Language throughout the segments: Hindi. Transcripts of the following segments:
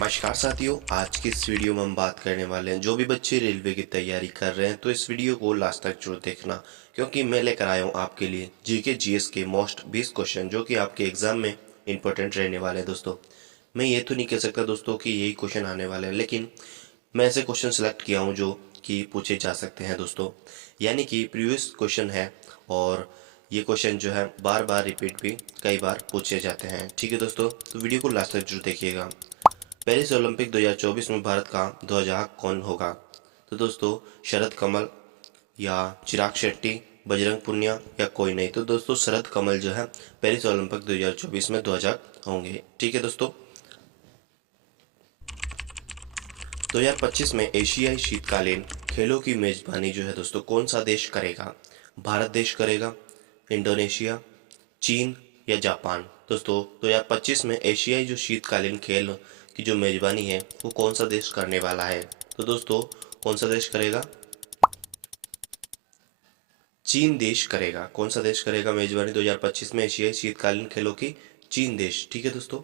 नमस्कार साथियों, आज की इस वीडियो में हम बात करने वाले हैं जो भी बच्चे रेलवे की तैयारी कर रहे हैं तो इस वीडियो को लास्ट तक जरूर देखना, क्योंकि मैं लेकर आया हूँ आपके लिए जीके जीएस के मोस्ट 20 क्वेश्चन जो कि आपके एग्जाम में इंपॉर्टेंट रहने वाले हैं। दोस्तों, मैं ये तो नहीं कह सकता दोस्तों कि यही क्वेश्चन आने वाले हैं, लेकिन मैं ऐसे क्वेश्चन सेलेक्ट किया हूँ जो कि पूछे जा सकते हैं दोस्तों। यानी कि प्रीवियस क्वेश्चन है और ये क्वेश्चन जो है बार बार रिपीट भी कई बार पूछे जाते हैं। ठीक है दोस्तों, तो वीडियो को लास्ट तक जरूर देखिएगा। पेरिस ओलंपिक 2024 में भारत का ध्वजारोहक कौन होगा? तो दोस्तों, शरद कमल या चिराग शेट्टी, बजरंग पुनिया या कोई नहीं। तो दोस्तों, शरद कमल जो है पेरिस ओलंपिक 2024 में ध्वजारोहक होंगे। ठीक है दोस्तों, 2025 में एशियाई शीतकालीन खेलों की मेजबानी जो है दोस्तों कौन सा देश करेगा? भारत देश करेगा, इंडोनेशिया, चीन या जापान? दोस्तों, 2025 में एशियाई जो शीतकालीन खेल की जो मेजबानी है वो कौन सा देश करने वाला है? तो दोस्तों, कौन सा देश करेगा? चीन देश करेगा। कौन सा देश करेगा मेजबानी 2025 में एशियाई शीतकालीन खेलों की? चीन देश। ठीक है दोस्तों,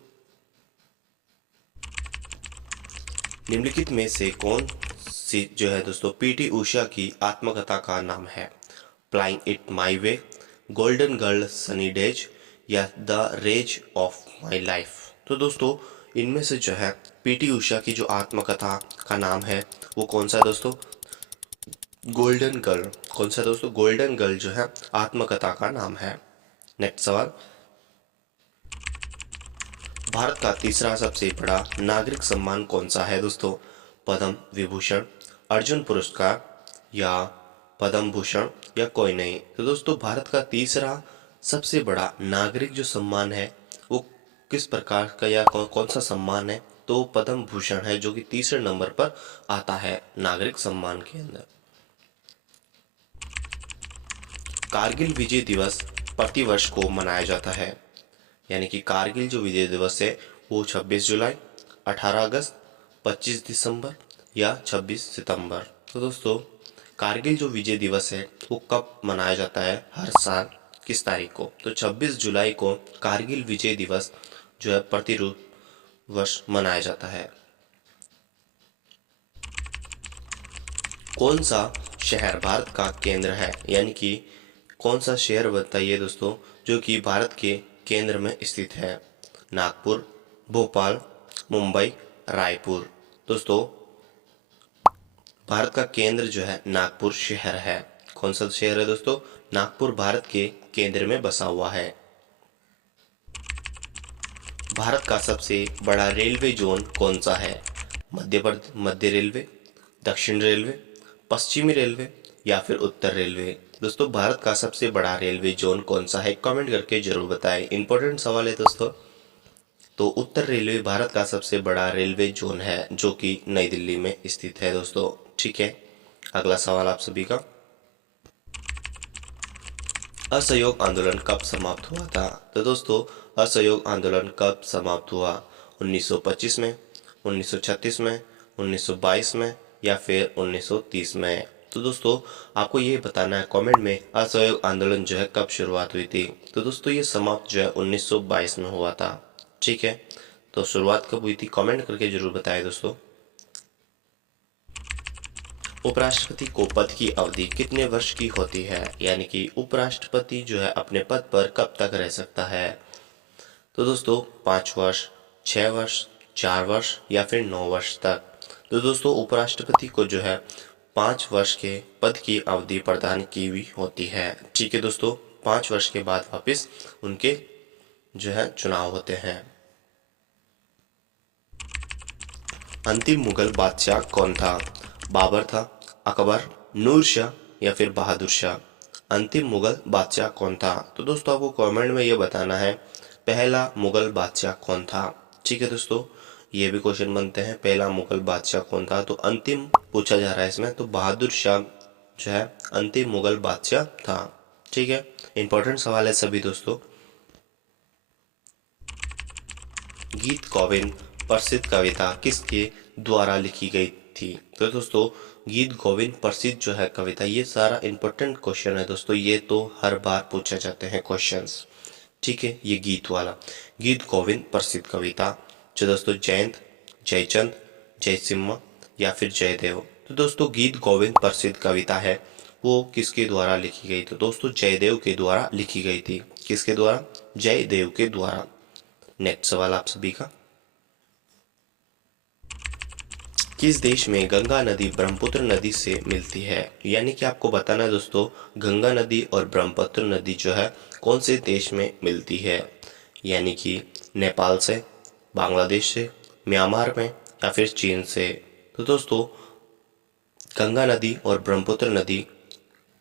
निम्नलिखित में से कौन सी जो है दोस्तों पीटी उषा की आत्मकथा का नाम है? Flying it my way, golden girl sunny days या the rage of my life? तो दोस्तों, इनमें से जो है पीटी उषा की जो आत्मकथा का नाम है वो कौन सा है दोस्तों? Golden girl. कौन सा दोस्तों? गोल्डन गर्ल जो है आत्मकथा का नाम है। नेक्स्ट सवाल, भारत का तीसरा सबसे बड़ा नागरिक सम्मान कौन सा है दोस्तों? पद्म विभूषण, अर्जुन पुरस्कार या पद्म भूषण या कोई नहीं? तो दोस्तों, भारत का तीसरा सबसे बड़ा नागरिक जो सम्मान है वो किस प्रकार का या कौन सा सम्मान है? तो पद्म भूषण है जो कि तीसरे नंबर पर आता है नागरिक सम्मान के अंदर। कारगिल विजय दिवस प्रतिवर्ष को मनाया जाता है, यानी कि कारगिल जो विजय दिवस है वो 26 जुलाई, 18 अगस्त, 25 दिसंबर या 26 सितंबर? तो दोस्तों, कारगिल जो विजय दिवस है वो कब मनाया जाता है हर साल, किस तारीख को? तो 26 जुलाई को कारगिल विजय दिवस जो है प्रति वर्ष मनाया जाता है। कौन सा शहर भारत का केंद्र है? यानी कि कौन सा शहर बताइए दोस्तों जो कि भारत के केंद्र में स्थित है? नागपुर, भोपाल, मुंबई, रायपुर? दोस्तों, भारत का केंद्र जो है नागपुर शहर है। कौन सा शहर है दोस्तों? नागपुर भारत के केंद्र में बसा हुआ है। भारत का सबसे बड़ा रेलवे जोन कौन सा है? मध्य रेलवे, दक्षिण रेलवे, पश्चिमी रेलवे या फिर उत्तर रेलवे? दोस्तों, भारत का सबसे बड़ा रेलवे जोन कौन सा है? कमेंट करके जरूर बताएं। इंपॉर्टेंट सवाल है दोस्तों। तो उत्तर रेलवे भारत का सबसे बड़ा रेलवे जोन है जो कि नई दिल्ली में स्थित है दोस्तों। ठीक है, अगला सवाल आप सभी का, असहयोग आंदोलन कब समाप्त हुआ था? तो दोस्तों, असहयोग आंदोलन कब समाप्त हुआ? 1925 में, 1936 में, 1922 में या फिर 1930 में? तो दोस्तों, आपको ये बताना है कमेंट में असहयोग आंदोलन जो है कब शुरुआत हुई थी। तो दोस्तों, ये समाप्त जो है 1922 में हुआ था। ठीक है, तो शुरुआत कब हुई थी कमेंट करके जरूर बताएं दोस्तों। उपराष्ट्रपति को पद की अवधि कितने वर्ष की होती है? यानी कि उपराष्ट्रपति जो है अपने पद पर कब तक रह सकता है? तो दोस्तों, 5 वर्ष, 6 वर्ष, 4 वर्ष या फिर 9 वर्ष तक? तो दोस्तों, उपराष्ट्रपति को जो है 5 वर्ष के पद की अवधि प्रदान की हुई होती है। ठीक है दोस्तों, 5 वर्ष के बाद वापस उनके जो है चुनाव होते हैं। अंतिम मुगल बादशाह कौन था? बाबर था, अकबर, नूर शाह या फिर बहादुर शाह? अंतिम मुगल बादशाह कौन था? तो दोस्तों, आपको कमेंट में ये बताना है पहला मुगल बादशाह कौन था। ठीक है दोस्तों, ये भी क्वेश्चन बनते हैं, पहला मुगल बादशाह कौन था? तो अंतिम पूछा जा रहा है इसमें, तो बहादुर शाह जो है अंतिम मुगल बादशाह था। ठीक है, इंपॉर्टेंट सवाल है सभी दोस्तों। गीत गोविंद प्रसिद्ध कविता किसके द्वारा लिखी गई थी? तो दोस्तों, गीत गोविंद प्रसिद्ध जो है कविता, ये सारा इंपॉर्टेंट क्वेश्चन है दोस्तों, ये तो हर बार पूछे जाते हैं क्वेश्चंस। ठीक है, ये गीत वाला, गीत गोविंद प्रसिद्ध कविता जो दोस्तों जयंत जयचंद, जयसिम्हा या फिर जयदेव। तो दोस्तों गीत गोविंद प्रसिद्ध कविता है, वो किसके द्वारा लिखी गई? तो दोस्तों जयदेव के द्वारा लिखी गई थी। किसके द्वारा? जयदेव के द्वारा। नेक्स्ट सवाल आप सभी का, किस देश में गंगा नदी ब्रह्मपुत्र नदी से मिलती है? यानी कि आपको बताना है दोस्तों, गंगा नदी और ब्रह्मपुत्र नदी जो है कौन से देश में मिलती है? यानी कि नेपाल से, बांग्लादेश से, म्यांमार में या फिर चीन से। तो दोस्तों गंगा नदी और ब्रह्मपुत्र नदी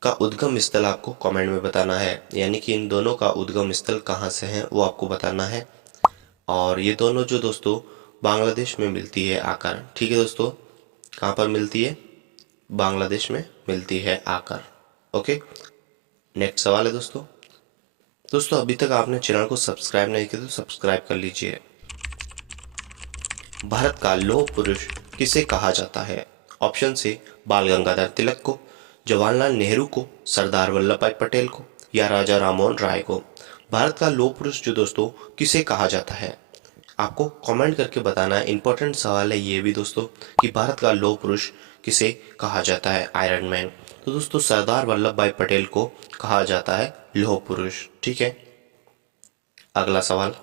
का उद्गम स्थल आपको कमेंट में बताना है, यानी कि इन दोनों का उद्गम स्थल कहाँ से है वो आपको बताना है। और ये दोनों जो दोस्तों बांग्लादेश में मिलती है आकर। ठीक है दोस्तों, कहाँ पर मिलती है? बांग्लादेश में मिलती है आकर। ओके, नेक्स्ट सवाल है दोस्तों। दोस्तों अभी तक आपने चैनल को सब्सक्राइब नहीं किया तो सब्सक्राइब कर लीजिए। भारत का लौह पुरुष किसे कहा जाता है? ऑप्शन से बाल गंगाधर तिलक को, जवाहरलाल नेहरू को, सरदार वल्लभ भाई पटेल को या राजा राममोहन राय को। भारत का लौह पुरुष जो दोस्तों किसे कहा जाता है? आपको कमेंट करके बताना है। इंपॉर्टेंट सवाल है ये भी दोस्तों कि भारत का लौह पुरुष किसे कहा जाता है? Iron man. तो दोस्तों सरदार वल्लभ भाई पटेल को कहा जाता है लौह पुरुष। ठीक है, अगला सवाल,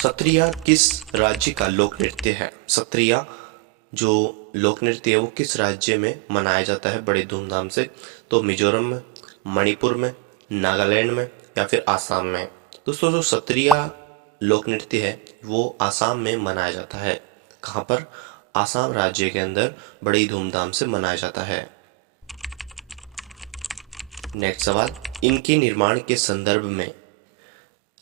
सत्रिया किस राज्य का लोक नृत्य है? सत्रिया जो लोक नृत्य है वो किस राज्य में मनाया जाता है बड़े धूमधाम से? तो मिजोरम में, मणिपुर में, नागालैंड में या फिर आसाम में। दोस्तों जो सत्रिया लोक नृत्य है वो आसाम में मनाया जाता है। कहाँ पर? आसाम राज्य के अंदर बड़ी धूमधाम से मनाया जाता है। नेक्स्ट सवाल, इनके निर्माण के संदर्भ में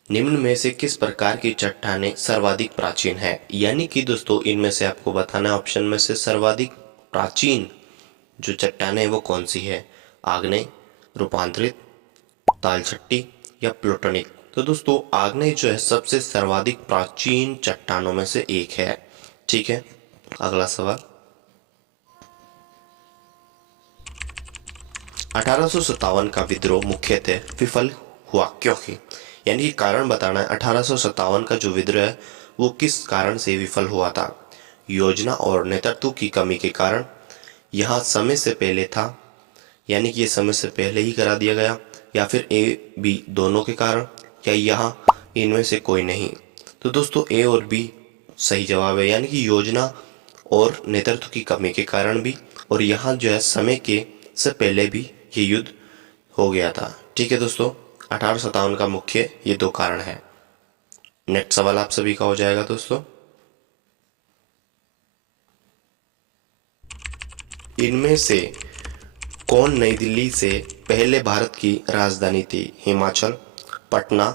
निम्न में से किस प्रकार की चट्टानें सर्वाधिक प्राचीन है? यानी कि दोस्तों इनमें से आपको बताना है ऑप्शन में से सर्वाधिक प्राचीन जो चट्टानें हैं वो कौन सी है? आग्नेय, रूपांतरित, तालछट्टी या प्लूटोनिक। तो दोस्तों आग्नेय जो है सबसे सर्वाधिक प्राचीन चट्टानों में से एक है। ठीक है, अगला सवाल, 1857 का विद्रोह मुख्यतः विफल हुआ क्योंकि? यानी कि कारण बताना है। 1857 का जो विद्रोह है वो किस कारण से विफल हुआ था? योजना और नेतृत्व की कमी के कारण, यहाँ समय से पहले था, यानी कि ये समय से पहले ही करा दिया गया, या फिर ए बी दोनों के कारण, या यहाँ इनमें से कोई नहीं। तो दोस्तों ए और बी सही जवाब है, यानी कि योजना और नेतृत्व की कमी के कारण भी, और यहाँ जो है समय के से पहले भी ये युद्ध हो गया था। ठीक है दोस्तों, 1857 का मुख्य ये दो कारण है। नेक्स्ट सवाल आप सभी का हो जाएगा दोस्तों, इनमें से कौन नई दिल्ली से पहले भारत की राजधानी थी? हिमाचल, पटना,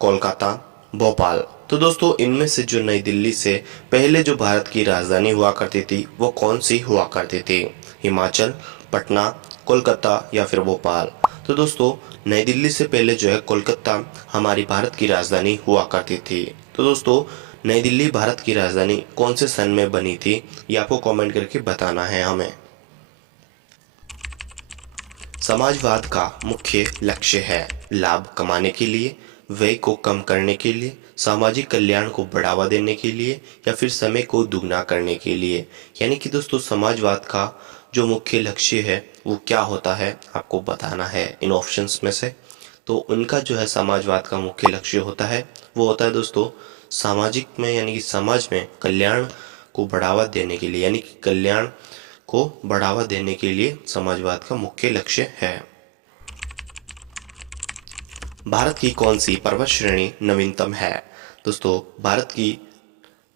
कोलकाता, भोपाल। तो दोस्तों इनमें से जो नई दिल्ली से पहले जो भारत की राजधानी हुआ करती थी वो कौन सी हुआ करती थी? हिमाचल, पटना, कोलकाता या फिर भोपाल। तो दोस्तों नई दिल्ली से पहले जो है कोलकाता हमारी भारत की राजधानी हुआ करती थी। तो दोस्तों नई दिल्ली भारत की राजधानी कौन से सन में बनी थी ये आपको कमेंट करके बताना है हमें। समाजवाद का मुख्य लक्ष्य है लाभ कमाने के लिए, व्यय को कम करने के लिए, सामाजिक कल्याण को बढ़ावा देने के लिए या फिर समय को दुगना करने के लिए। यानी कि दोस्तों समाजवाद का जो मुख्य लक्ष्य है वो क्या होता है आपको बताना है इन ऑप्शंस में से। तो उनका जो है समाजवाद का मुख्य लक्ष्य होता है वो होता है दोस्तों सामाजिक में, यानी कि समाज में कल्याण को बढ़ावा देने के लिए, यानी कि कल्याण को बढ़ावा देने के लिए समाजवाद का मुख्य लक्ष्य है। भारत की कौन सी पर्वत श्रेणी नवीनतम है? दोस्तों भारत की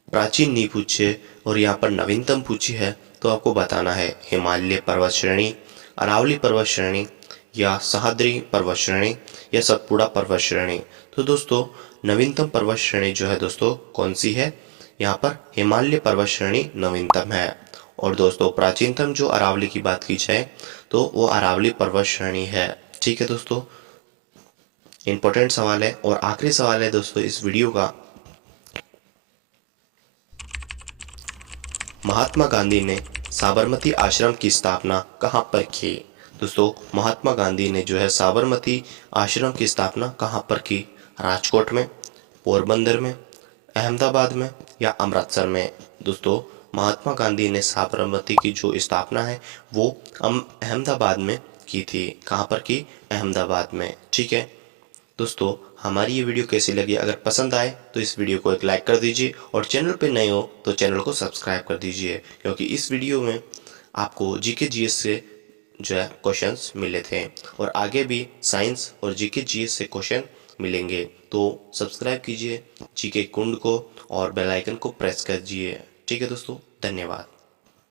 प्राचीन नहीं पूछे और यहाँ पर नवीनतम पूछी है तो आपको बताना है हिमालय पर्वत श्रेणी, अरावली पर्वत श्रेणी या सह्याद्री पर्वत श्रेणी या सतपुड़ा पर्वत श्रेणी। तो दोस्तों नवीनतम पर्वत श्रेणी जो है दोस्तों कौन सी है? यहाँ पर हिमालय पर्वत श्रेणी नवीनतम है। और दोस्तों प्राचीनतम जो अरावली की बात की जाए तो वो अरावली पर्वत श्रेणी है। ठीक है दोस्तों, इंपॉर्टेंट सवाल है। और आखिरी सवाल है दोस्तों इस वीडियो का, महात्मा गांधी ने साबरमती आश्रम की स्थापना कहाँ पर की? दोस्तों महात्मा गांधी ने जो है साबरमती आश्रम की स्थापना कहाँ पर की? राजकोट में, पोरबंदर में, अहमदाबाद में या अमृतसर में? दोस्तों, महात्मा गांधी ने साबरमती की जो स्थापना है वो अहमदाबाद में की थी। कहाँ पर की? अहमदाबाद में। ठीक है दोस्तों, हमारी ये वीडियो कैसी लगी? अगर पसंद आए तो इस वीडियो को एक लाइक कर दीजिए और चैनल पे नए हो तो चैनल को सब्सक्राइब कर दीजिए, क्योंकि इस वीडियो में आपको जीके जीएस से जो है क्वेश्चंस मिले थे और आगे भी साइंस और जीके जीएस से क्वेश्चन मिलेंगे। तो सब्सक्राइब कीजिए जीके कुंड को और बेल आइकन को प्रेस कर दीजिए। ठीक है दोस्तों, धन्यवाद।